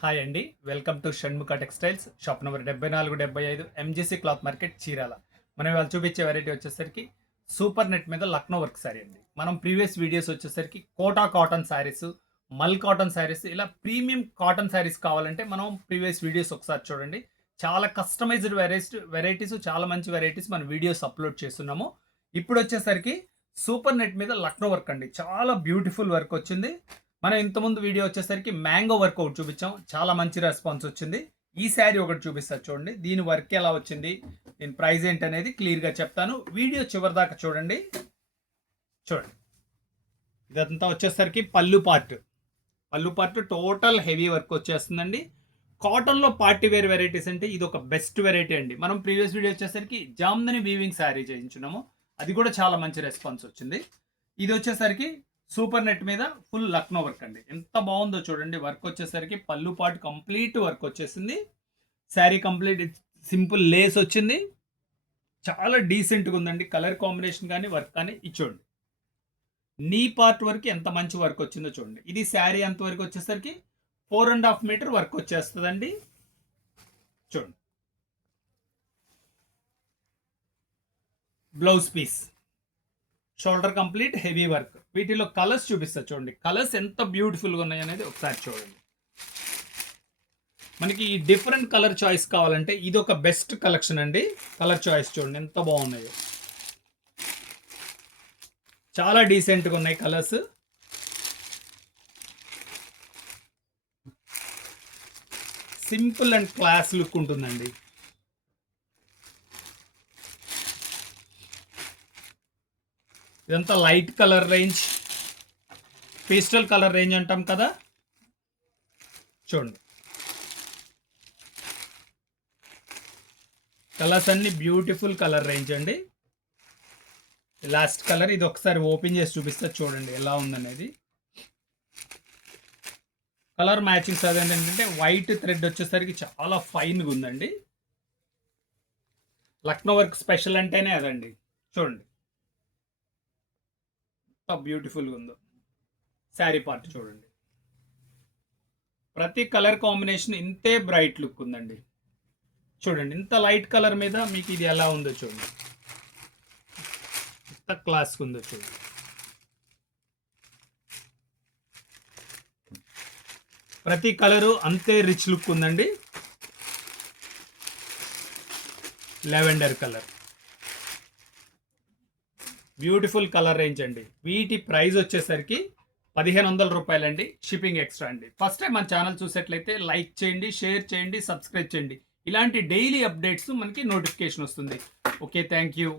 Hi అండి, welcome to Shanmukha textiles, shop number 7475 MGC cloth market Chirala. మనం ఇవాళ చూపించే వెరైటీ వచ్చేసరికి సూపర్ నెట్ మీద లక్నో వర్క్ శారీ అండి. మనం ప్రీవియస్ వీడియోస్ వచ్చేసరికి కోటా కాటన్ శారీస్, మల్ కాటన్ శారీస్, ఇలా ప్రీమియం కాటన్ శారీస్ కావాలంటే మనం ప్రీవియస్ వీడియోస్ ఒకసారి చూడండి. చాలా కస్టమైజ్డ్ వెరైటీస్, చాలా మంచి వెరైటీస్ మన వీడియోస్ అప్లోడ్ చేస్తున్నాము. ఇప్పుడు వచ్చేసరికి సూపర్ నెట్ మీద లక్నో వర్క్ అండి. చాలా బ్యూటిఫుల్ వర్క్ వచ్చింది. మనం ఇంతకుముందు వీడియో వచ్చేసరికి మ్యాంగో వర్క్ ఒకటి చూపించాం, చాలా మంచి రెస్పాన్స్ వచ్చింది. ఈ శారీ ఒకటి చూపిస్తారు చూడండి. దీని వర్క్ ఎలా వచ్చింది, దీని ప్రైస్ ఏంటి అనేది క్లియర్గా చెప్తాను. వీడియో చివరి దాకా చూడండి. ఇదంతా వచ్చేసరికి పళ్ళు పార్ట్ టోటల్ హెవీ వర్క్ వచ్చేస్తుందండి. కాటన్లో పార్టీ వేర్ వెరైటీస్ అంటే ఇది ఒక బెస్ట్ వెరైటీ అండి. మనం ప్రీవియస్ వీడియో వచ్చేసరికి జామ్దని వీవింగ్ శారీ చేయించున్నాము, అది కూడా చాలా మంచి రెస్పాన్స్ వచ్చింది. ఇది వచ్చేసరికి సూపర్ నెట్ మీద ఫుల్ లక్నో వర్క్ అండి. ఎంత బాగుందో చూడండి. వర్క్ వచ్చేసరికి పళ్ళు పాటు కంప్లీట్ వర్క్ వచ్చేసింది. శారీ కంప్లీట్ సింపుల్ లేస్ వచ్చింది. చాలా డీసెంట్గా ఉందండి. కలర్ కాంబినేషన్ కానీ వర్క్ కానీ చూడండి. నీ పార్ట్ వరకు ఎంత మంచి వర్క్ వచ్చిందో చూడండి. ఇది శారీ అంత వరకు వచ్చేసరికి 4.5 మీటర్ వర్క్ వచ్చేస్తుందండి. చూడండి. Blouse piece, shoulder complete heavy work. వీటిలో కలర్స్ చూపిస్తా చూడండి. కలర్స్ ఎంత బ్యూటిఫుల్గా ఉన్నాయి అనేది ఒకసారి చూడండి. మనకి ఈ డిఫరెంట్ కలర్ చాయిస్ కావాలంటే ఇది ఒక బెస్ట్ కలెక్షన్ అండి. కలర్ చాయిస్ చూడండి ఎంత బాగున్నాయో, చాలా డీసెంట్గా ఉన్నాయి colours. Simple and class look ఉంటుందండి. ఇదంతా light colour range, pastel colour range అంటాం కదా. చూడండి, కలర్స్ అన్ని బ్యూటిఫుల్ కలర్ రేంజ్ అండి. లాస్ట్ కలర్ ఇది ఒకసారి ఓపెన్ చేసి చూపిస్తే చూడండి ఎలా ఉందనేది. కలర్ మ్యాచింగ్స్ అదేంటంటే వైట్ థ్రెడ్ వచ్చేసరికి చాలా ఫైన్గా ఉందండి. లక్నో వర్క్ స్పెషల్ అంటేనే అదండి. చూడండి బ్యూటిఫుల్గా ఉందో. శారీ పార్ట్ చూడండి. ప్రతి కలర్ కాంబినేషన్ ఇంతే బ్రైట్ లుక్ ఉందండి. చూడండి ఇంత లైట్ కలర్ మీద మీకు ఇది ఎలా ఉందో చూడండి, ఎంత క్లాస్గా ఉందో చూడండి. ప్రతి కలరు అంతే రిచ్ లుక్ ఉందండి. Lavender colour, beautiful colour range అండి. వీటి ప్రైస్ వచ్చేసరికి 1500 రూపాయలండి. షిప్పింగ్ ఎక్స్ట్రా అండి. ఫస్ట్ టైం మన ఛానల్ చూసేట్లయితే లైక్ చేయండి, షేర్ చేయండి, సబ్స్క్రైబ్ చేయండి. ఇలాంటి డైలీ అప్డేట్స్ మనకి నోటిఫికేషన్ వస్తుంది. Okay, thank you.